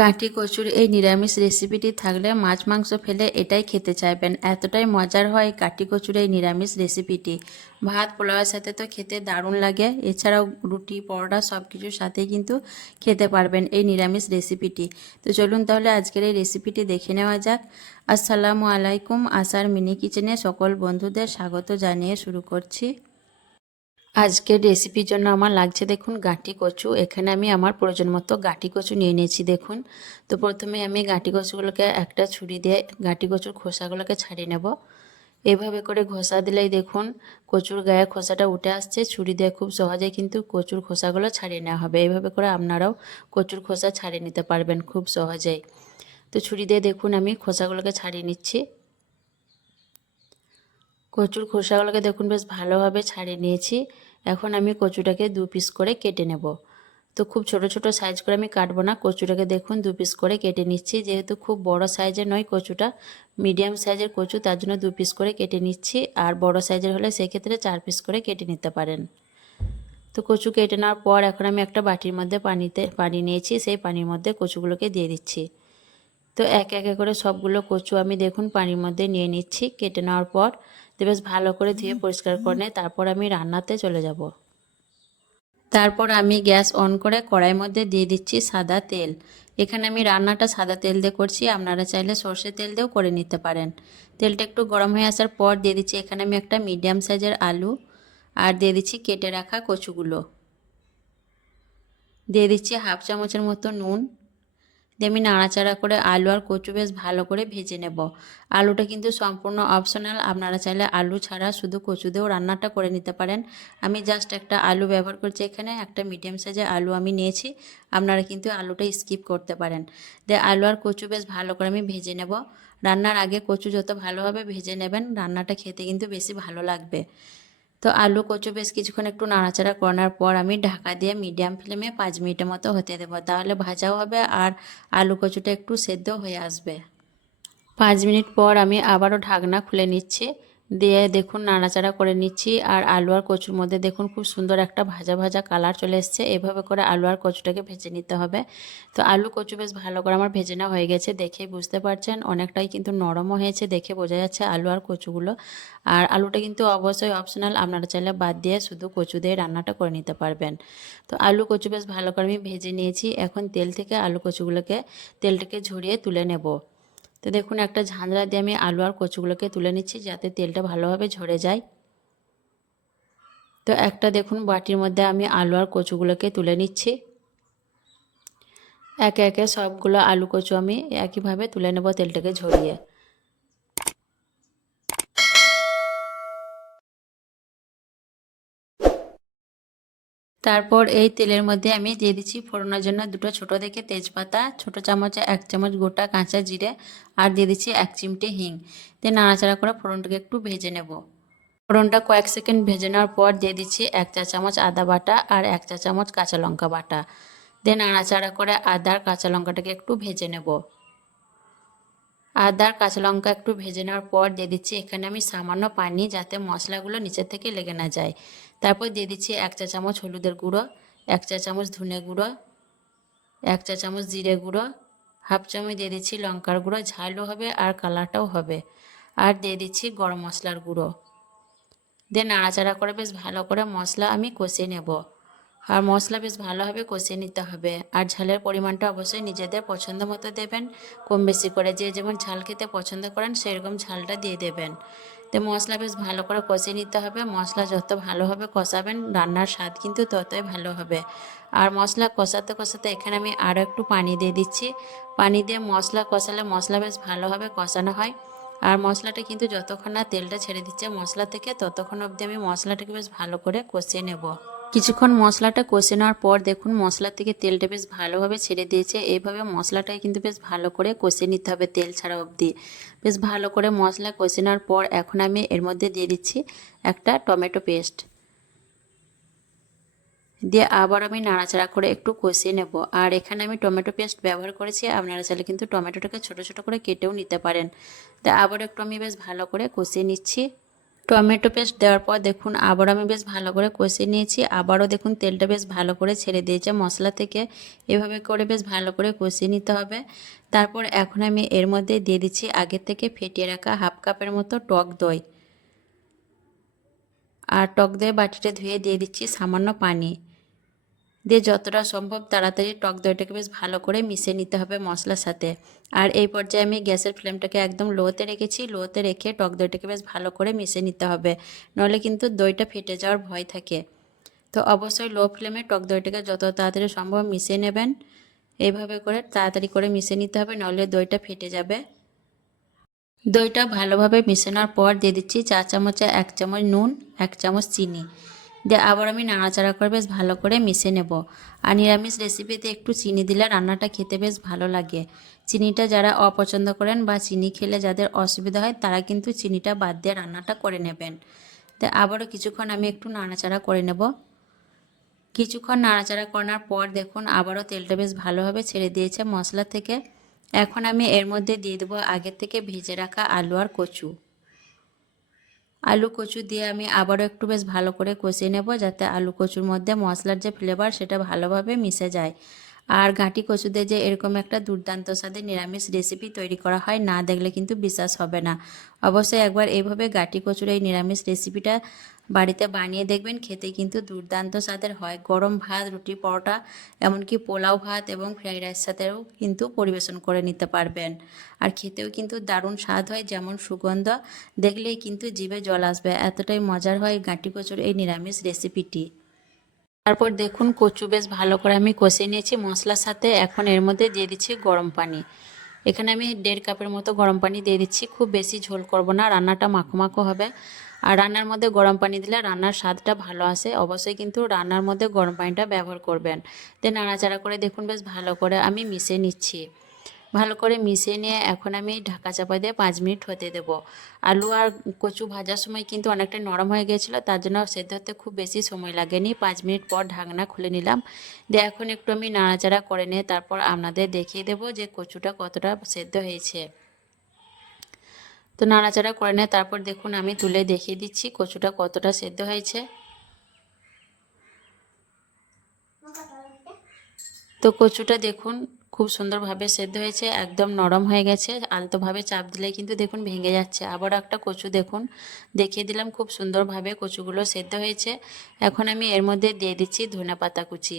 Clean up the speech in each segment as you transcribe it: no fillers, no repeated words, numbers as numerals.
গাঁটি কচুর এই নিরামিষ রেসিপিটি থাকলে মাছ মাংস ফেলে এটাই খেতে চাইবেন। এতটাই মজার হয় গাঁটি কচুর এই নিরামিষ রেসিপিটি। ভাত পোলাওয়ের সাথে তো খেতে দারুণ লাগে, এছাড়াও রুটি পরোটা সব কিছুর সাথে কিন্তু খেতে পারবেন এই নিরামিষ রেসিপিটি। তো চলুন তাহলে আজকের এই রেসিপিটি দেখে নেওয়া যাক। আসসালামু আলাইকুম, আশার মিনি কিচেনে সকল বন্ধুদের স্বাগত জানিয়ে শুরু করছি। আজকের রেসিপির জন্য আমার লাগছে দেখুন গাঁটি কচু। এখানে আমি আমার প্রয়োজন মতো গাঁটি কচু নিয়ে নিয়েছি দেখুন। তো প্রথমে আমি গাঁটি কচুগুলোকে একটা ছুরি দিয়ে গাঁটি কচুর খোসাগুলোকে ছাড়িয়ে নেব। এভাবে করে ঘষা দিলেই দেখুন কচুর গায়ে খোসাটা উঠে আসছে। ছুরি দিয়ে খুব সহজেই কিন্তু কচুর খোসাগুলো ছাড়িয়ে নেওয়া হবে। এইভাবে করে আপনারাও কচুর খোসা ছাড়িয়ে নিতে পারবেন খুব সহজেই। তো ছুরি দিয়ে দেখুন আমি খোসাগুলোকে ছাড়িয়ে নিচ্ছি। কচুর খোসাগুলোকে দেখুন বেশ ভালোভাবে ছাড়িয়ে নিয়েছি। এখন আমি কচুটাকে 2 পিস করে কেটে নেব। তো খুব ছোট ছোট সাইজ করে আমি কাটবো না, কচুটাকে দেখুন 2 পিস করে কেটে নিচ্ছি। যেহেতু খুব বড় সাইজের নয় কচুটা, মিডিয়াম সাইজের কচু, তার জন্য 2 পিস করে কেটে নিচ্ছি। আর বড় সাইজের হলে সেক্ষেত্রে 4 পিস করে কেটে নিতে পারেন। তো কচু কেটে নেওয়ার পর এখন আমি একটা বাটির মধ্যে পানি নিয়েছি, সেই পানির মধ্যে কচুগুলোকে দিয়ে দিচ্ছি। তো একে একে করে সবগুলো কচু আমি দেখুন পানির মধ্যে নিয়ে নিচ্ছি। কেটে নেওয়ার পর বেশ ভালো করে ধুয়ে পরিষ্কার করে নিয়ে তারপর আমি রান্নাতে চলে যাব। তারপর আমি গ্যাস অন করে কড়াইয়ের মধ্যে দিয়ে দিচ্ছি সাদা তেল। এখানে আমি রান্নাটা সাদা তেল দিয়ে করছি, আপনারা চাইলে সর্ষের তেল দিয়েও করে নিতে পারেন। তেলটা একটু গরম হয়ে আসার পর দিয়ে দিচ্ছি এখানে আমি একটা মিডিয়াম সাইজের আলু, আর দিয়ে দিচ্ছি কেটে রাখা কচুগুলো। দিয়ে দিচ্ছি হাফ চামচের মতো নুন। দিয়ে আমি নাড়াচাড়া করে আলু আর কচু বেশ ভালো করে ভেজে নেব। আলুটা কিন্তু সম্পূর্ণ অপশনাল, আপনারা চাইলে আলু ছাড়া শুধু কচু দিয়েও রান্নাটা করে নিতে পারেন। আমি জাস্ট একটা আলু ব্যবহার করছি, এখানে একটা মিডিয়াম সাইজের আলু আমি নিয়েছি, আপনারা কিন্তু আলুটা স্কিপ করতে পারেন। দিয়ে আলু আর কচু বেশ ভালো করে আমি ভেজে নেব। রান্নার আগে কচু যত ভালোভাবে ভেজে নেবেন রান্নাটা খেতে কিন্তু বেশি ভালো লাগবে। তো আলু কচু বেশ কিছুক্ষণ একটু নাড়াচাড়া করার পর আমি ঢাকা দিয়ে মিডিয়াম ফ্লেমে 5 মিনিটের মতো হতে দেবো, তাহলে ভাজাও হবে আর আলু কচুটা একটু সেদ্ধ হয়ে আসবে। 5 মিনিট পর আমি আবারও ঢাকনা খুলে নিচ্ছি, দিয়ে দেখুন নাড়াচাড়া করে নিচ্ছি। আর আলু আর কচুর মধ্যে দেখুন খুব সুন্দর একটা ভাজা ভাজা কালার চলে এসছে। এভাবে করে আলু আর কচুটাকে ভেজে নিতে হবে। তো আলু কচু বেশ ভালো করে আমার ভেজে নেওয়া হয়ে গেছে, দেখেই বুঝতে পারছেন অনেকটাই কিন্তু নরমও হয়েছে, দেখে বোঝা যাচ্ছে আলু আর কচুগুলো। আর আলুটা কিন্তু অবশ্যই অপশনাল, আপনারা চাইলে বাদ দিয়ে শুধু কচু দিয়ে রান্নাটা করে নিতে পারবেন। তো আলু কচু বেশ ভালো করে আমি ভেজে নিয়েছি। এখন তেল থেকে আলু কচুগুলোকে তেলটাকে ঝরিয়ে তুলে নেব। তো দেখুন একটা ঝাঁঝরা দিয়ে আমি আলু আর কচুগুলোকে তুলে নিচ্ছি যাতে তেলটা ভালোভাবে ঝরে যায়। তো একটা দেখুন বাটির মধ্যে আমি আলু আর কচুগুলোকে তুলে নিচ্ছি। একে একে সবগুলো আলু কচু আমি একইভাবে তুলে নেব তেলটাকে ঝরিয়ে। তারপর এই তেলের মধ্যে আমি দিয়ে দিচ্ছি ফোড়নের জন্য দুটো ছোট দেখে তেজপাতা, ছোট চামচে 1 চামচ গোটা কাঁচা জিরে, আর দিয়ে দিচ্ছি 1 চিমটে হিং। দিয়ে নাড়াচাড়া করে ফোড়নটাকে একটু ভেজে নেব। ফোড়নটা কয়েক সেকেন্ড ভেজে নেওয়ার পর দিয়ে দিচ্ছি 1 চা চামচ আদা বাটা আর 1 চা চামচ কাঁচা লঙ্কা বাটা। দিয়ে নাড়াচাড়া করে আদা আর কাঁচা লঙ্কাটাকে একটু ভেজে নেব। আদা আর কাঁচা লঙ্কা একটু ভেজে নেওয়ার পর দিয়ে দিচ্ছি এখানে আমি সামান্য পানি, যাতে মশলাগুলো নিচে থেকে লেগে না যায়। তারপর দিয়ে দিচ্ছি 1 চা চামচ হলুদের গুঁড়ো, 1 চা চামচ ধনে গুঁড়ো, 1 চা চামচ জিরে গুঁড়ো, হাফ চামচ দিয়ে দিচ্ছি লঙ্কার গুঁড়ো, ঝালও হবে আর কালারটাও হবে, আর দিয়ে দিচ্ছি গরম মশলার গুঁড়ো। দিয়ে নাড়াচাড়া করে বেশ ভালো করে মশলা আমি কষিয়ে নেব। আর মশলা বেশ ভালোভাবে কষিয়ে নিতে হবে। আর ঝালের পরিমাণটা অবশ্যই নিজেদের পছন্দ মতো দেবেন, কম বেশি করে, যে যেমন ঝাল খেতে পছন্দ করেন সেরকম ঝালটা দিয়ে দেবেন। তো মশলা বেশ ভালো করে কষিয়ে নিতে হবে। মশলা যত ভালোভাবে কষাবেন রান্নার স্বাদ কিন্তু ততই ভালো হবে। আর মশলা কষাতে কষাতে এখানে আমি আরও একটু পানি দিয়ে দিচ্ছি। পানি দিয়ে মশলা কষালে মশলা বেশ ভালোভাবে কষানো হয়। আর মশলাটা কিন্তু যতক্ষণ না তেলটা ছেড়ে দিচ্ছে মশলা থেকে ততক্ষণ অবধি আমি মশলাটাকে বেশ ভালো করে কষিয়ে নেব। কিছুক্ষণ মশলাটা কষে নেওয়ার পর দেখুন মশলা থেকে তেলটা বেশ ভালোভাবে ছেড়ে দিয়েছে। এইভাবে মশলাটাকে কিন্তু বেশ ভালো করে কষে নিতে হবে তেল ছাড়া অবধি। বেশ ভালো করে মশলা কষে নেওয়ার পর এখন আমি এর মধ্যে দিয়ে দিচ্ছি একটা টমেটো পেস্ট। দিয়ে আবার আমি নাড়াচাড়া করে একটু কষিয়ে নেব। আর এখানে আমি টমেটো পেস্ট ব্যবহার করেছি, আপনারা চাইলে কিন্তু টমেটোটাকে ছোট ছোট করে কেটেও নিতে পারেন। তো আবার একটু আমি বেশ ভালো করে কষিয়ে নিচ্ছি। টমেটো পেস্ট দেওয়ার পর দেখুন আবার আমি বেশ ভালো করে কষিয়ে নিয়েছি। আবারও দেখুন তেলটা বেশ ভালো করে ছেড়ে দিয়েছে মশলা থেকে। এভাবে করে বেশ ভালো করে কষিয়ে নিতে হবে। তারপর এখন আমি এর মধ্যে দিয়ে দিচ্ছি আগে থেকে ফেটিয়ে রাখা হাফ কাপের মতো টক দই। আর টক দই বাটিটা ধুয়ে দিয়ে দিচ্ছি সামান্য পানি। দিয়ে যতটা সম্ভব তাড়াতাড়ি টক দইটাকে বেশ ভালো করে মিশিয়ে নিতে হবে মশলার সাথে। আর এই পর্যায়ে আমি গ্যাসের ফ্লেমটাকে একদম লোতে রেখেছি। লোতে রেখে টক দইটাকে বেশ ভালো করে মিশিয়ে নিতে হবে, নইলে কিন্তু দইটা ফেটে যাওয়ার ভয় থাকে। তো অবশ্যই লো ফ্লেমে টক দইটাকে যত তাড়াতাড়ি সম্ভব মিশিয়ে নেবেন। এইভাবে করে তাড়াতাড়ি করে মিশিয়ে নিতে হবে, নইলে দইটা ফেটে যাবে। দইটা ভালোভাবে মিশানোর পর দিয়ে দিচ্ছি 4 চামচে 1 চামচ নুন, 1 চামচ চিনি দিয়ে আবার আমি নাড়াচাড়া করে বেশ ভালো করে মিশিয়ে নেব। আর নিরামিষ রেসিপিতে একটু চিনি দিলে রান্নাটা খেতে বেশ ভালো লাগে। চিনিটা যারা অপছন্দ করেন বা চিনি খেলে যাদের অসুবিধা হয় তারা কিন্তু চিনিটা বাদ দিয়ে রান্নাটা করে নেবেন। তো আবারও কিছুক্ষণ আমি একটু নাড়াচাড়া করে নেব। কিছুক্ষণ নাড়াচাড়া করার পর দেখুন আবারও তেলটা বেশ ভালোভাবে ছেড়ে দিয়েছে মশলা থেকে। এখন আমি এর মধ্যে দিয়ে দেবো আগে থেকে ভেজে রাখা আলু আর কচু। আলু কচু দিয়ে আমি আবারও একটু বেশ ভালো করে কষিয়ে নেব, যাতে আলু কচুর মধ্যে মশলার যে ফ্লেভার সেটা ভালোভাবে মিশে যায়। আর ঘাঁটি কচু দিয়ে যে এরকম একটা দুর্দান্ত স্বাদের নিরামিষ রেসিপি তৈরি করা হয়, না দেখলে কিন্তু বিশ্বাস হবে না। অবশ্যই একবার এইভাবে ঘাঁটি কচুর এই নিরামিষ রেসিপিটা বাড়িতে বানিয়ে দেখবেন, খেতে কিন্তু দুর্দান্ত স্বাদের হয়। গরম ভাত, রুটি, পরোটা, এমনকি পোলাও ভাত এবং ফ্রাইড রাইস সাথেও কিন্তু পরিবেশন করে নিতে পারবেন। আর খেতেও কিন্তু দারুণ স্বাদ হয়, যেমন সুগন্ধ দেখলেই কিন্তু জিভে জল আসবে, এতটাই মজার হয় ঘাঁটি কচুর এই নিরামিষ রেসিপিটি। তারপর দেখুন কচু বেশ ভালো করে আমি কষিয়ে নিয়েছি মশলার সাথে। এখন এর মধ্যে দিয়ে দিচ্ছি গরম পানি। এখানে আমি 1.5 কাপের মতো গরম পানি দিয়ে দিচ্ছি। খুব বেশি ঝোল করব না, রান্নাটা মাখো মাখো হবে। আর রান্নার মধ্যে গরম পানি দিলে রান্নার স্বাদটা ভালো আসে। অবশ্যই কিন্তু রান্নার মধ্যে গরম পানিটা ব্যবহার করবেন। দিয়ে নাড়াচাড়া করে দেখুন বেশ ভালো করে আমি মিশিয়ে নিচ্ছি। ভালো করে মিশিয়ে নিয়ে এখন আমি ঢাকা চাপা দিয়ে 5 মিনিট হতে দেব। আলু আর কচু ভাজার সময় কিন্তু অনেকটা নরম হয়ে গিয়েছিলো, তার জন্য সেদ্ধ হতে খুব বেশি সময় লাগেনি। 5 মিনিট পর ঢাকনা খুলে নিলাম। দিয়ে এখন একটু আমি নাড়াচাড়া করে নিয়ে তারপর আপনাদের দেখিয়ে দেবো যে কচুটা কতটা সেদ্ধ হয়েছে। তো নাড়াচাড়া করে নিয়ে তারপর দেখুন আমি তুলে দেখিয়ে দিচ্ছি কচুটা কতটা সেদ্ধ হয়েছে। তো কচুটা দেখুন খুব সুন্দরভাবে সেদ্ধ হয়েছে, একদম নরম হয়ে গেছে। আলতোভাবে চাপ দিলে কিন্তু দেখুন ভেঙে যাচ্ছে। আবার একটা কচু দেখুন দেখিয়ে দিলাম, খুব সুন্দরভাবে কচুগুলো সেদ্ধ হয়েছে। এখন আমি এর মধ্যে দিয়ে দিচ্ছি ধনেপাতা কুচি।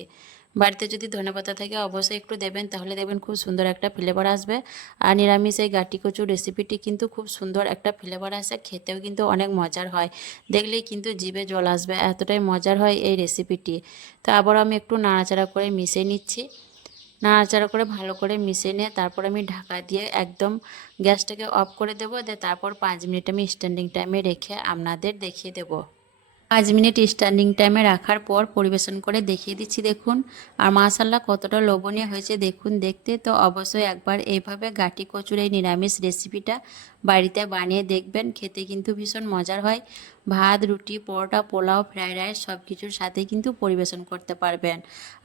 বাড়িতে যদি ধনেপাতা থাকে অবশ্যই একটু দেবেন, তাহলে দেখবেন খুব সুন্দর একটা ফ্লেভার আসবে। আর নিরামিষ এই ঘাঁটি কচুর রেসিপিটি কিন্তু খুব সুন্দর একটা ফ্লেভার আসে, খেতেও কিন্তু অনেক মজার হয়। দেখলেই কিন্তু জিভে জল আসবে, এতটাই মজার হয় এই রেসিপিটি। তো আবার আমি একটু নাড়াচাড়া করে মিশিয়ে নিচ্ছি। নাড়াচাড়া করে ভালো করে মিশিয়ে নিয়ে তারপর আমি ঢাকা দিয়ে একদম গ্যাসটাকে অফ করে দেবো। দিয়ে তারপর 5 মিনিট আমি স্ট্যান্ডিং টাইমে রেখে আপনাদের দেখিয়ে দেবো। 5 মিনিট স্ট্যান্ডিং টাইমে রাখার পর পরিবেশন করে দেখিয়ে দিচ্ছি দেখুন। আর মাশাআল্লাহ কতটা লোভনীয় হয়েছে দেখুন দেখতে। তো অবশ্যই একবার এইভাবে ঘাঁটি কচুর এই নিরামিষ রেসিপিটা বাড়িতে বানিয়ে দেখবেন, খেতে কিন্তু ভীষণ মজার হয়। ভাত, রুটি, পরোটা, পোলাও, ফ্রাইড রাইস সব কিছুর সাথে কিন্তু পরিবেশন করতে পারবেন।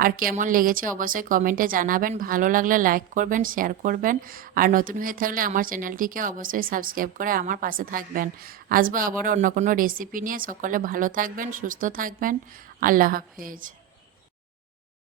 আর কেমন লেগেছে অবশ্যই কমেন্টে জানাবেন। ভালো লাগলে লাইক করবেন, শেয়ার করবেন। আর নতুন হয়ে থাকলে আমার চ্যানেলটিকে অবশ্যই সাবস্ক্রাইব করে আমার পাশে থাকবেন। আসবো আবারও অন্য কোনো রেসিপি নিয়ে। সকলে ভালো থাকবেন, সুস্থ থাকবেন। আল্লাহ হাফেজ।